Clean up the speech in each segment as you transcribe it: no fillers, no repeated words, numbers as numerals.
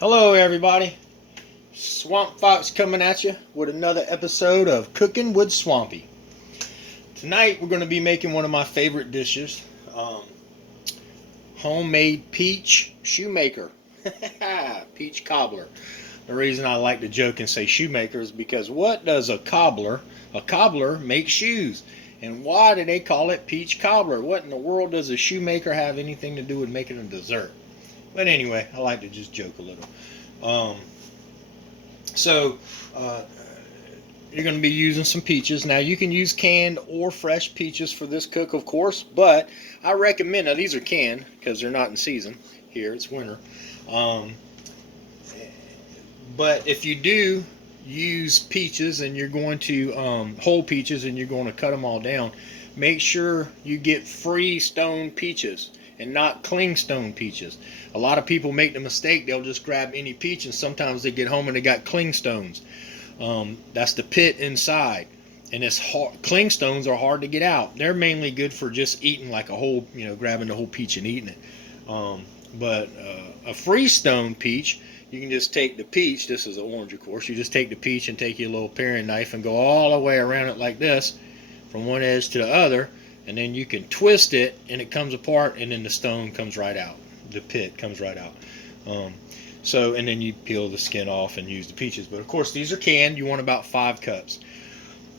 Hello, everybody. Swamp Fox coming at you with another episode of Cooking with Swampy. Tonight, we're going to be making one of my favorite dishes, homemade peach shoemaker. Peach cobbler. The reason I like to joke and say shoemaker is because what does a cobbler? A cobbler makes shoes. And why do they call it peach cobbler? What in the world does a shoemaker have anything to do with making a dessert? But anyway, I like to just joke a little. Um, so you're going to be using some peaches. Now you can use canned or fresh peaches for this cook, of course, but I recommend, now these are canned because they're not in season here, it's winter. Um, but if you do use peaches and you're going to whole peaches and you're going to cut them all down, make sure you get free stone peaches and not clingstone peaches. A lot of people make the mistake, they'll just grab any peach and sometimes they get home and they got clingstones. That's the pit inside, and it's hard. Clingstones are hard to get out. They're mainly good for just eating like a whole, grabbing the whole peach and eating it. But a freestone peach, you can just take the peach. This is an orange, of course. You just take the peach and take your little paring knife and go all the way around it like this, from one edge to the other, and then you can twist it, and it comes apart, and then the stone comes right out. The pit comes right out. And then you peel the skin off and use the peaches. But of course, these are canned. You want about 5 cups.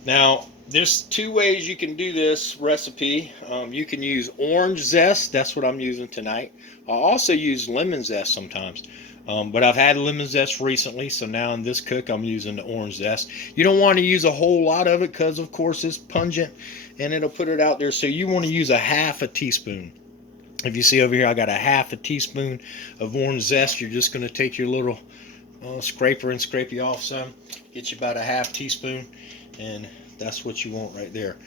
Now, there's 2 ways you can do this recipe. You can use orange zest. That's what I'm using tonight. I also use lemon zest sometimes. But I've had lemon zest recently, so now in this cook, I'm using the orange zest. You don't want to use a whole lot of it because, of course, it's pungent and it'll put it out there. So you want to use a half a teaspoon. If you see over here, I got a half a teaspoon of orange zest. You're just going to take your little scraper and scrape you off some. Get you about a half teaspoon, and that's what you want right there.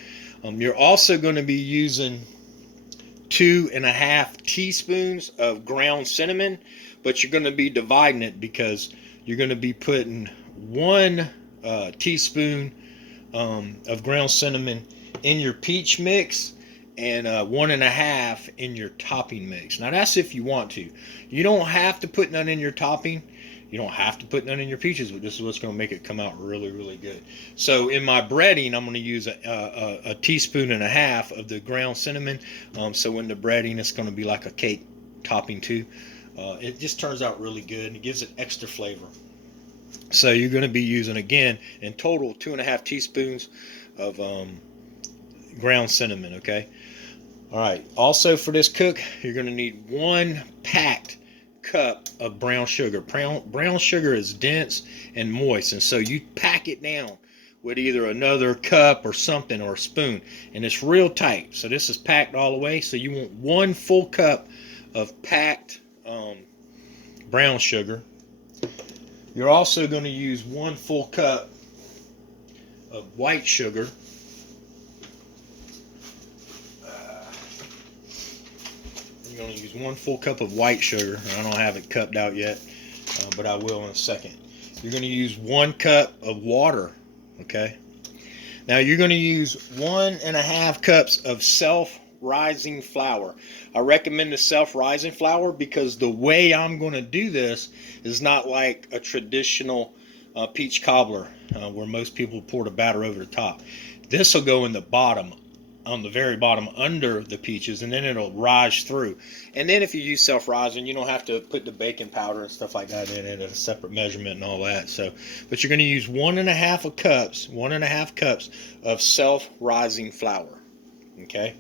You're also going to be using 2.5 teaspoons of ground cinnamon, but you're going to be dividing it because you're going to be putting 1 teaspoon of ground cinnamon in your peach mix and 1.5 in your topping mix. Now that's if you want to. You don't have to put none in your topping. You don't have to put none in your peaches, but this is what's going to make it come out really, really good. So in my breading, I'm going to use a teaspoon and a half of the ground cinnamon. So in the breading, it's going to be like a cake topping too. It just turns out really good, and it gives it extra flavor. So you're going to be using, again, in total, 2.5 teaspoons of ground cinnamon, okay? All right, also for this cook, you're going to need 1 packed cup of brown sugar. Brown sugar is dense and moist, and so you pack it down with either another cup or something, or a spoon, and it's real tight. So this is packed all the way, so you want 1 full cup of packed brown sugar. You're also going to use 1 full cup of white sugar. You're going to use 1 full cup of white sugar. I don't have it cupped out yet, but I will in a second. You're going to use 1 cup of water, okay? Now you're going to use 1.5 cups of self-rising flour. I recommend the self-rising flour because the way I'm going to do this is not like a traditional peach cobbler where most people pour the batter over the top. This will go in the bottom, on the very bottom under the peaches, and then it'll rise through. And then if you use self-rising, you don't have to put the baking powder and stuff like that in it at a separate measurement and all that. So, but you're going to use 1.5 cups of self-rising flour. Okay.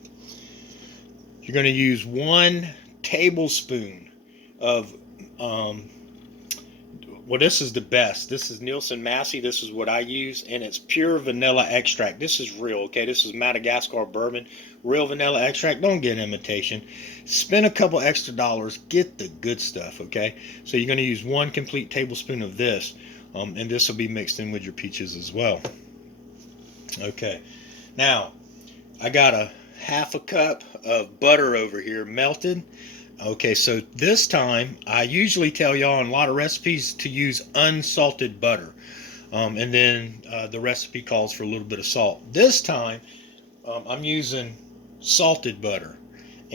You're going to use 1 tablespoon of well, this is the best. This is Nielsen Massey. This is what I use, and it's pure vanilla extract. This is real, okay? This is Madagascar bourbon, real vanilla extract. Don't get imitation. Spend a couple extra dollars. Get the good stuff, okay? So you're going to use 1 complete tablespoon of this, and this will be mixed in with your peaches as well. Okay. Now, I got a half a cup of butter over here, melted. Okay, so this time, I usually tell y'all in a lot of recipes to use unsalted butter. And then the recipe calls for a little bit of salt. This time, I'm using salted butter.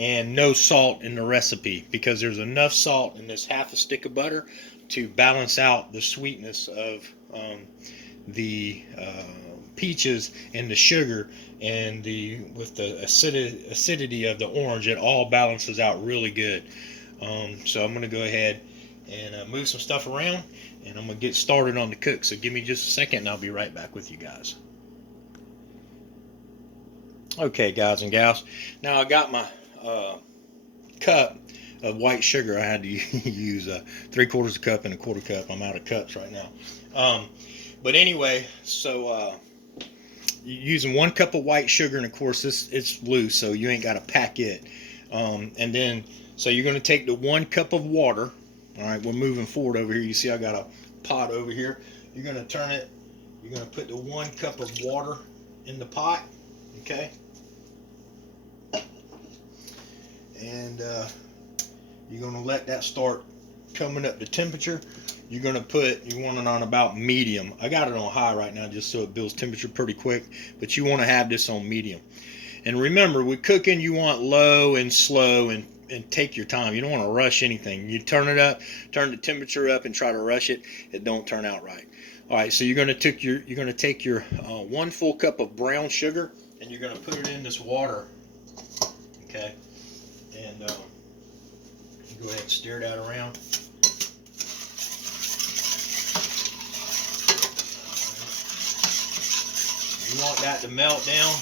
and no salt in the recipe, because there's enough salt in this half a stick of butter to balance out the sweetness of the peaches and the sugar, and with the acidity of the orange. It all balances out really good. So I'm going to go ahead and move some stuff around, and I'm going to get started on the cook. So give me just a second and I'll be right back with you guys. Okay, guys and gals, now I got my cup of white sugar. I had to use 3/4 cup and 1/4 cup. I'm out of cups right now. But anyway, so you're using 1 cup of white sugar, and of course it's loose, so you ain't got to pack it. And then, so you're going to take the 1 cup of water. All right, we're moving forward over here. You see I got a pot over here. You're going to turn it. You're going to put the 1 cup of water in the pot. Okay. And you're going to let that start coming up to temperature. You're going to you want it on about medium. I got it on high right now just so it builds temperature pretty quick, but you want to have this on medium. And remember, with cooking, you want low and slow, and take your time. You don't want to rush anything. You turn it up, turn the temperature up, and try to rush it. It don't turn out right. All right, so you're going to take your 1 full cup of brown sugar, and you're going to put it in this water. Okay, and go ahead and stir that around. You want that to melt down,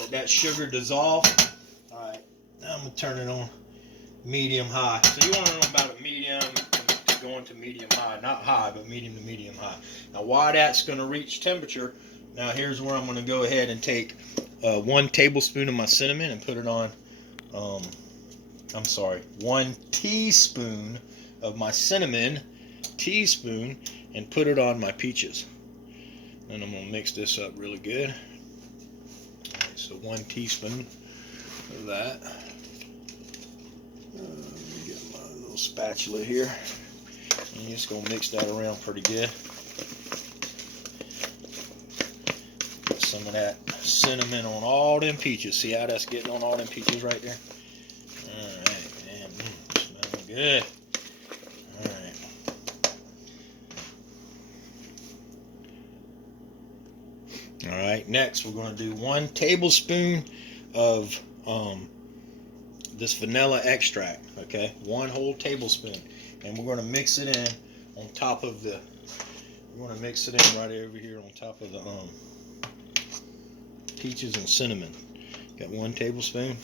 let that sugar dissolve. All right, now I'm going to turn it on medium high. So you want it on about a medium to going to medium high. Not high, but medium to medium high. Now while that's going to reach temperature, now here's where I'm going to go ahead and take 1 tablespoon of my cinnamon and put it on, 1 teaspoon of my cinnamon, and put it on my peaches. And I'm going to mix this up really good. All right, so 1 teaspoon of that. Let me get my little spatula here. And you're just going to mix that around pretty good. Get some of that cinnamon on all them peaches. See how that's getting on all them peaches right there? Alright, man. Smelling good. Alright. Alright, next we're going to do 1 tablespoon of this vanilla extract. Okay, 1 whole tablespoon. And we're going to mix it in on top of the, we're going to mix it in right over here on top of the peaches and cinnamon. Got 1 tablespoon.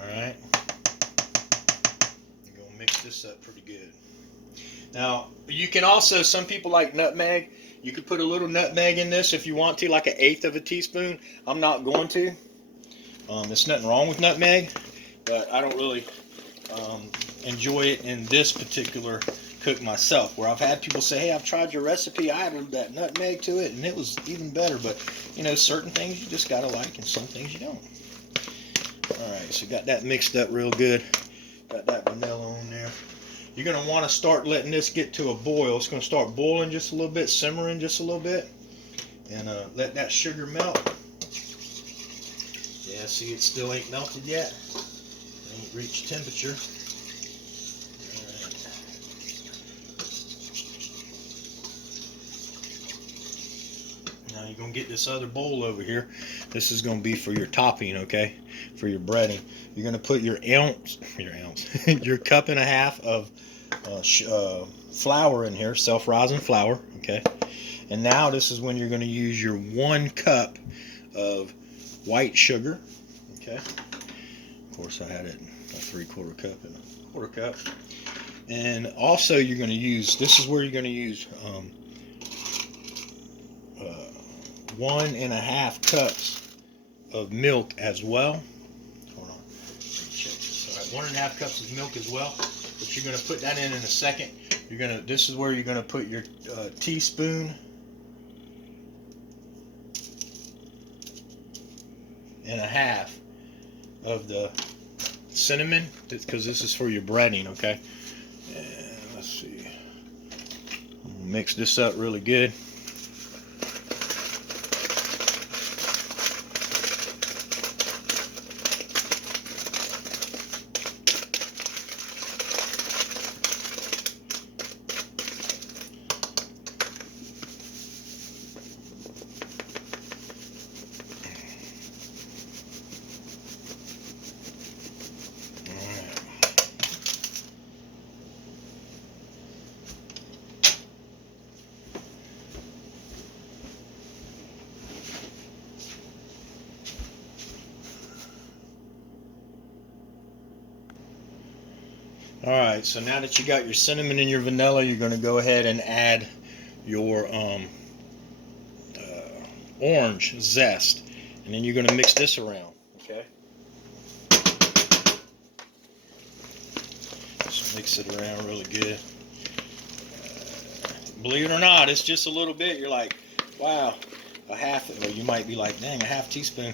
Alright. We're going to mix this up pretty good. Now, you can also, some people like nutmeg. You could put a little nutmeg in this if you want to, like 1/8 of a teaspoon. I'm not going to. There's nothing wrong with nutmeg, but I don't really enjoy it in this particular cook myself. Where I've had people say, hey, I've tried your recipe, I added that nutmeg to it, and it was even better. But, you know, certain things you just got to like, and some things you don't. Alright, so got that mixed up real good. Got that vanilla on there. You're going to want to start letting this get to a boil. It's going to start boiling just a little bit, simmering just a little bit. And let that sugar melt. Yeah, see, it still ain't melted yet. It ain't reached temperature. Alright. Now you're going to get this other bowl over here. This is going to be for your topping, okay? For your breading. You're going to put your your cup and a half of flour in here, self-rising flour, okay? And now this is when you're going to use your 1 cup of white sugar, okay? Of course, I had it a 3/4 cup and a 1/4 cup. And also you're going to use, this is where you're going to use 1.5 cups of milk as well. Hold on, let me check this. All right, 1.5 cups of milk as well. But you're going to put that in a second. You're going to, this is where you're going to put your teaspoon and a half of the cinnamon, because this is for your breading, okay? And let's see. I'm gonna mix this up really good. Alright, so now that you got your cinnamon and your vanilla, you're going to go ahead and add your orange zest. And then you're going to mix this around, okay? Just mix it around really good. Believe it or not, it's just a little bit. You're like, wow, a half, or you might be like, dang, a half teaspoon.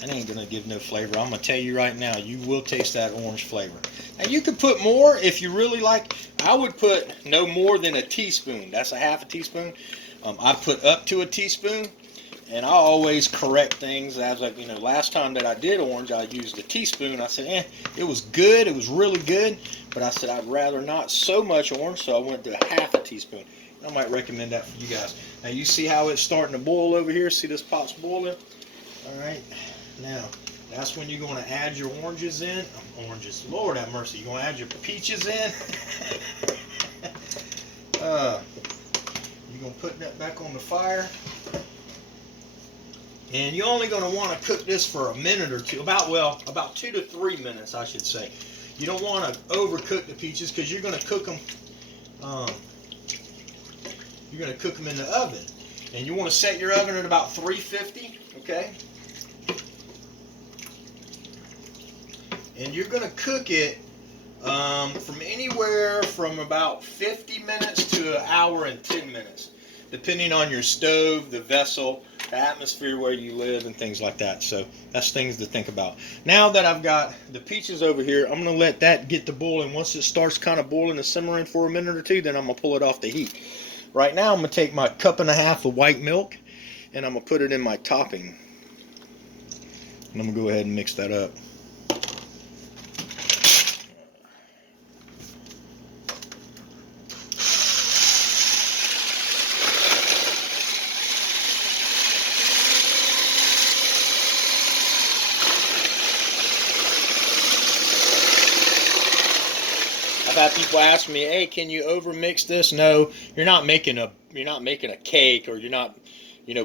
That ain't going to give no flavor. I'm going to tell you right now, you will taste that orange flavor. Now, you could put more if you really like. I would put no more than a teaspoon. That's a half a teaspoon. I put up to a teaspoon, and I always correct things. As like, last time that I did orange, I used a teaspoon. I said, it was good. It was really good. But I said, I'd rather not so much orange, so I went to half a teaspoon. I might recommend that for you guys. Now, you see how it's starting to boil over here? See this pot's boiling? All right. Now, that's when you're going to add your oranges in. Oranges, Lord have mercy. You're going to add your peaches in. You're going to put that back on the fire. And you're only going to want to cook this for a minute or two. About 2 to 3 minutes, I should say. You don't want to overcook the peaches because you're going to cook them. You're going to cook them in the oven. And you want to set your oven at about 350, okay? And you're going to cook it from anywhere from about 50 minutes to an hour and 10 minutes, depending on your stove, the vessel, the atmosphere where you live, and things like that. So that's things to think about. Now that I've got the peaches over here, I'm going to let that get to boiling. Once it starts kind of boiling and simmering for a minute or two, then I'm going to pull it off the heat. Right now, I'm going to take my 1.5 cups of white milk, and I'm going to put it in my topping. And I'm going to go ahead and mix that up. I've had people ask me, "Hey, can you overmix this?" No, you're not making a cake, or you're not,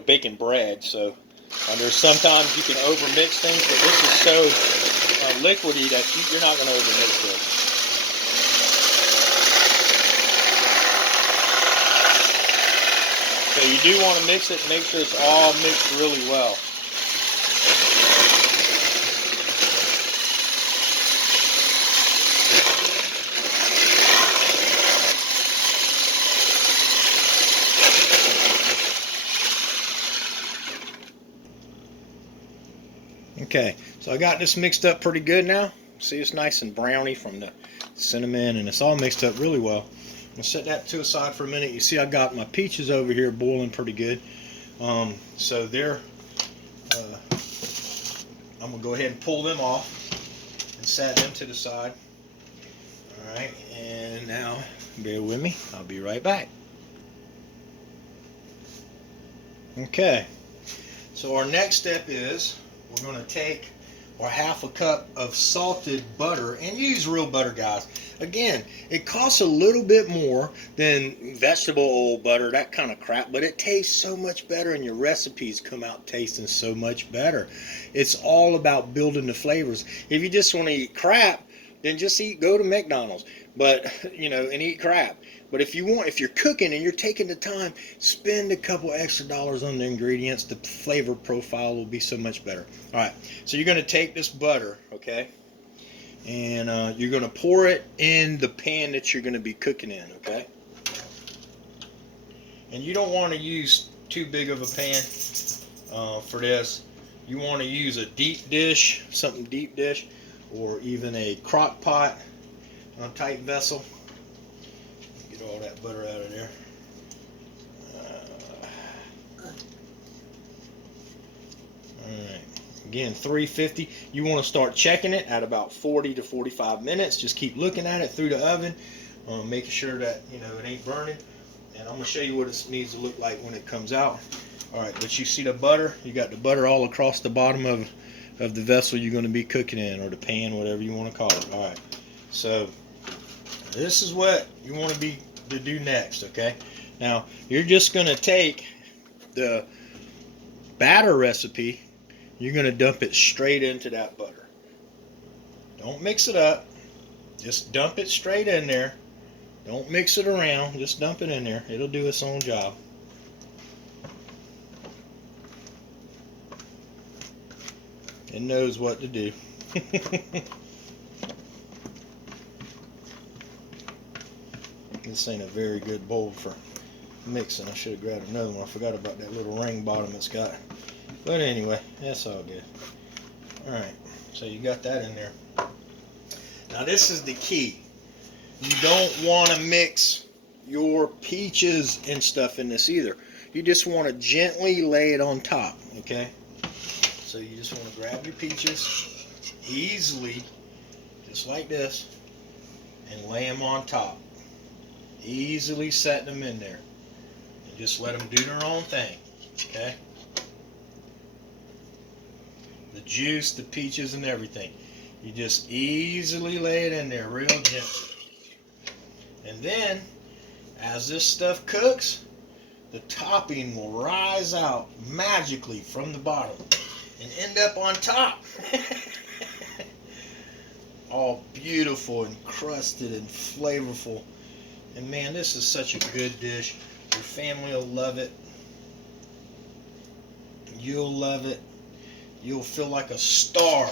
baking bread. So there's sometimes you can overmix things, but this is so liquidy that you're not going to overmix it. So you do want to mix it and make sure it's all mixed really well. Okay, so I got this mixed up pretty good now. See, it's nice and browny from the cinnamon, and it's all mixed up really well. I'm going to set that to the side for a minute. You see I got my peaches over here boiling pretty good. So they're, I'm going to go ahead and pull them off and set them to the side. Alright, and now bear with me. I'll be right back. Okay, so our next step is we're going to take our 1/2 cup of salted butter, and use real butter, guys. Again, it costs a little bit more than vegetable oil butter, that kind of crap, but it tastes so much better, and your recipes come out tasting so much better. It's all about building the flavors. If you just want to eat crap, then just go to McDonald's, but and eat crap. But if you're cooking and you're taking the time, spend a couple extra dollars on the ingredients. The flavor profile will be so much better. All right, so you're going to take this butter, okay, and you're going to pour it in the pan that you're going to be cooking in, okay. And you don't want to use too big of a pan for this. You want to use a deep dish, something deep dish, or even a crock pot type vessel. Get all that butter out of there. Alright, again 350. You want to start checking it at about 40 to 45 minutes. Just keep looking at it through the oven, making sure that it ain't burning. And I'm going to show you what it needs to look like when it comes out. Alright, but you see the butter? You got the butter all across the bottom of the vessel you're going to be cooking in, or the pan, whatever you want to call it. Alright, so this is what you want to do next, okay? Now, you're just going to take the batter recipe, you're going to dump it straight into that butter. Don't mix it up. Just dump it straight in there. Don't mix it around. Just dump it in there. It'll do its own job. It knows what to do. This ain't a very good bowl for mixing. I should have grabbed another one. I forgot about that little ring bottom it's got. But anyway, that's all good. Alright, so you got that in there. Now this is the key. You don't want to mix your peaches and stuff in this either. You just want to gently lay it on top, okay? So you just want to grab your peaches easily, just like this, and lay them on top. Easily setting them in there. And just let them do their own thing, okay? The juice, the peaches, and everything. You just easily lay it in there real gently. And then, as this stuff cooks, the topping will rise out magically from the bottom and end up on top. All beautiful and crusted and flavorful. And man, this is such a good dish. Your family will love it. You'll love it. You'll feel like a star.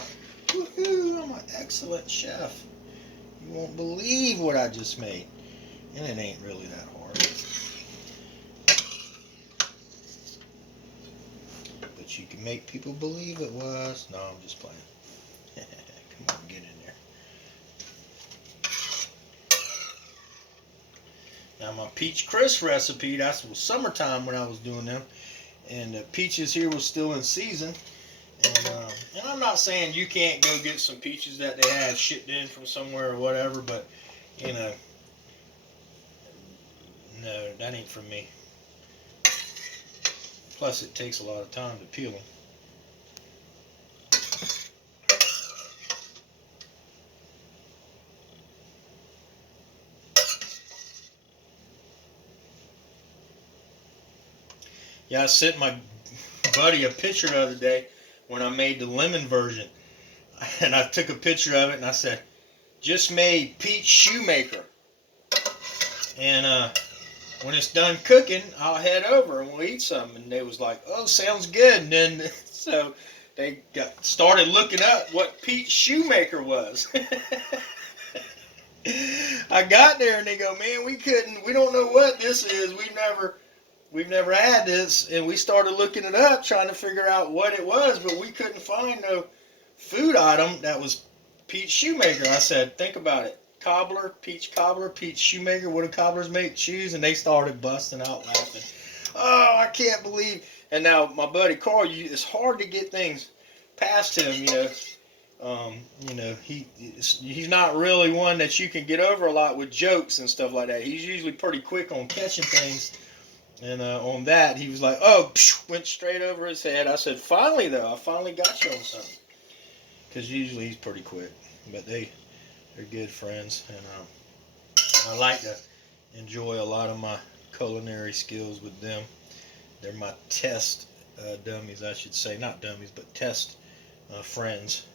Woohoo, I'm an excellent chef. You won't believe what I just made. And it ain't really that hard. But you can make people believe it was. No, I'm just playing. Come on, get in there. Now my peach crisp recipe, that was summertime when I was doing them. And the peaches here was still in season. And I'm not saying you can't go get some peaches that they had shipped in from somewhere or whatever, but, you know, no, that ain't for me. Plus, it takes a lot of time to peel them. Yeah, I sent my buddy a picture the other day when I made the lemon version. And I took a picture of it and I said, just made peach shoemaker. And when it's done cooking, I'll head over and we'll eat some. And they was like, oh, sounds good. And then, so they started looking up what peach shoemaker was. I got there and they go, man, we don't know what this is. We've never had this, and we started looking it up, trying to figure out what it was, but we couldn't find no food item that was peach shoemaker. I said, think about it. Cobbler, peach shoemaker. What do cobblers make? Shoes? And they started busting out laughing. Oh, I can't believe. And now my buddy Carl, it's hard to get things past him, he's not really one that you can get over a lot with jokes and stuff like that. He's usually pretty quick on catching things. And on that, he was like, oh, went straight over his head. I said, finally, though, I finally got you on something. Because usually he's pretty quick. But they're good friends. And I like to enjoy a lot of my culinary skills with them. They're my test dummies, I should say. Not dummies, but test friends.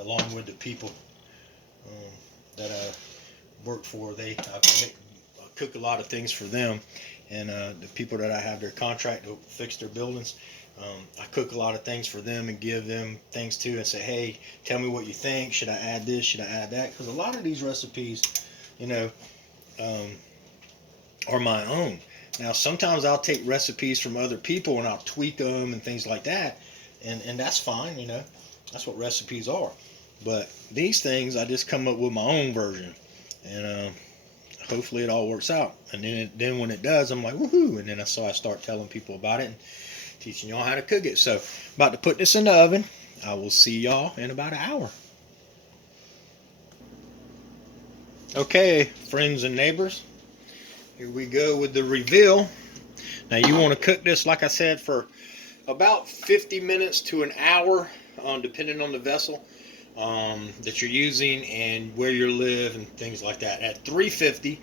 Along with the people that I work for. I cook a lot of things for them. And the people that I have their contract to fix their buildings, I cook a lot of things for them and give them things too and say, hey, tell me what you think. Should I add this? Should I add that? Because a lot of these recipes, are my own. Now, sometimes I'll take recipes from other people and I'll tweak them and things like that. And that's fine, That's what recipes are. But these things, I just come up with my own version. And hopefully it all works out. And then when it does, I'm like, woohoo. And then I start telling people about it and teaching y'all how to cook it. So, about to put this in the oven. I will see y'all in about an hour. Okay, friends and neighbors. Here we go with the reveal. Now, you want to cook this, like I said, for about 50 minutes to an hour, depending on the vessel that you're using and where you live and things like that. At 350,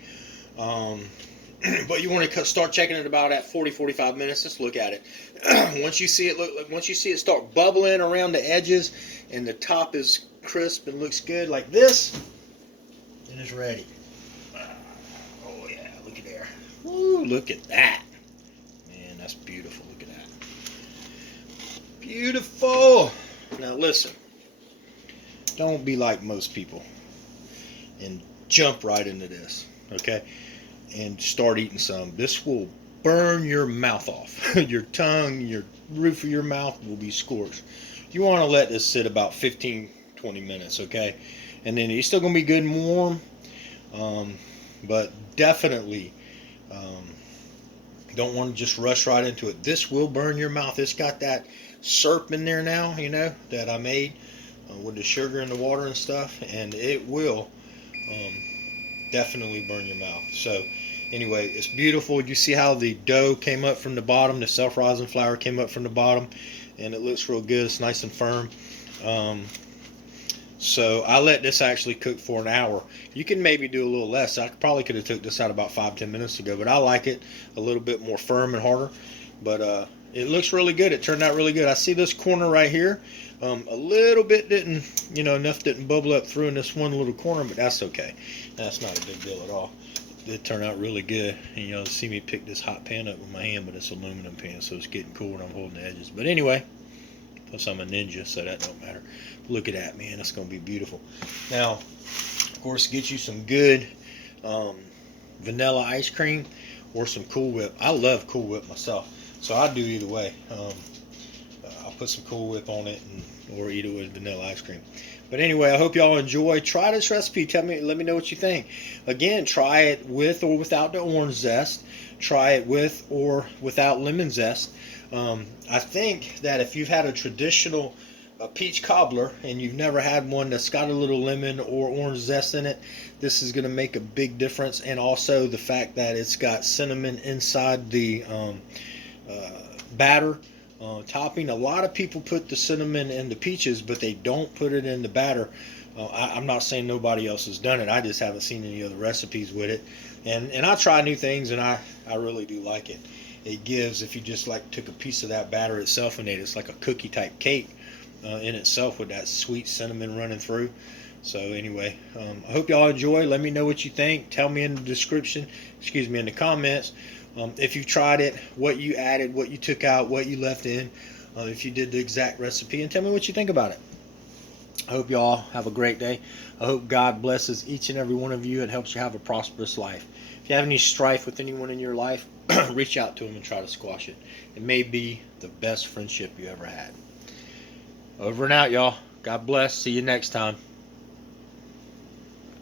but you want to start checking it about at 40-45 minutes. Just look at it. Once you see it start bubbling around the edges and the top is crisp and looks good like this, is ready. Oh yeah, look at there. Woo, look at that. Man, that's beautiful. Look at that. Beautiful. Now listen, don't be like most people and jump right into this, okay? And start eating some. This will burn your mouth off. Your tongue, your roof of your mouth will be scorched. You want to let this sit about 15-20 minutes, okay? And then it's still going to be good and warm, but definitely don't want to just rush right into it. This will burn your mouth. It's got that syrup in there now, you know, that I made with the sugar and the water and stuff, and it will definitely burn your mouth. So anyway, it's beautiful. You see how the dough came up from the bottom, the self-rising flour came up from the bottom, and it looks real good. It's nice and firm. So I let this actually cook for an hour. You can maybe do a little less. I probably could have took this out about 5-10 minutes ago, but I like it a little bit more firm and harder. But it looks really good. It turned out really good. I see this corner right here. A little bit didn't, you know, enough didn't bubble up through in this one little corner, but that's okay. That's not a big deal at all. It turned out really good. And you know, see me pick this hot pan up with my hand, but it's aluminum pan, so it's getting cool when I'm holding the edges. But anyway, plus I'm a ninja, so that don't matter. But look at that, man. That's going to be beautiful. Now, of course, get you some good vanilla ice cream or some Cool Whip. I love Cool Whip myself, so I do either way. I'll put some Cool Whip on it or eat it with vanilla ice cream. But anyway, I hope y'all enjoy. Try this recipe. Let me know what you think. Again, try it with or without the orange zest. Try it with or without lemon zest. I think that if you've had a traditional peach cobbler and you've never had one that's got a little lemon or orange zest in it, this is going to make a big difference. And also the fact that it's got cinnamon inside the batter topping. A lot of people put the cinnamon in the peaches, but they don't put it in the batter. I'm not saying nobody else has done it. I just haven't seen any other recipes with it. And I try new things, and I really do like it. It gives, if you just like took a piece of that batter itself and ate it, it's like a cookie type cake in itself with that sweet cinnamon running through. So anyway, I hope y'all enjoy. Let me know what you think. Tell me in the description, in the comments, if you tried it, what you added, what you took out, what you left in, if you did the exact recipe, and tell me what you think about it. I hope y'all have a great day. I hope God blesses each and every one of you and helps you have a prosperous life. If you have any strife with anyone in your life, reach out to them and try to squash it. It may be the best friendship you ever had. Over and out, y'all. God bless. See you next time.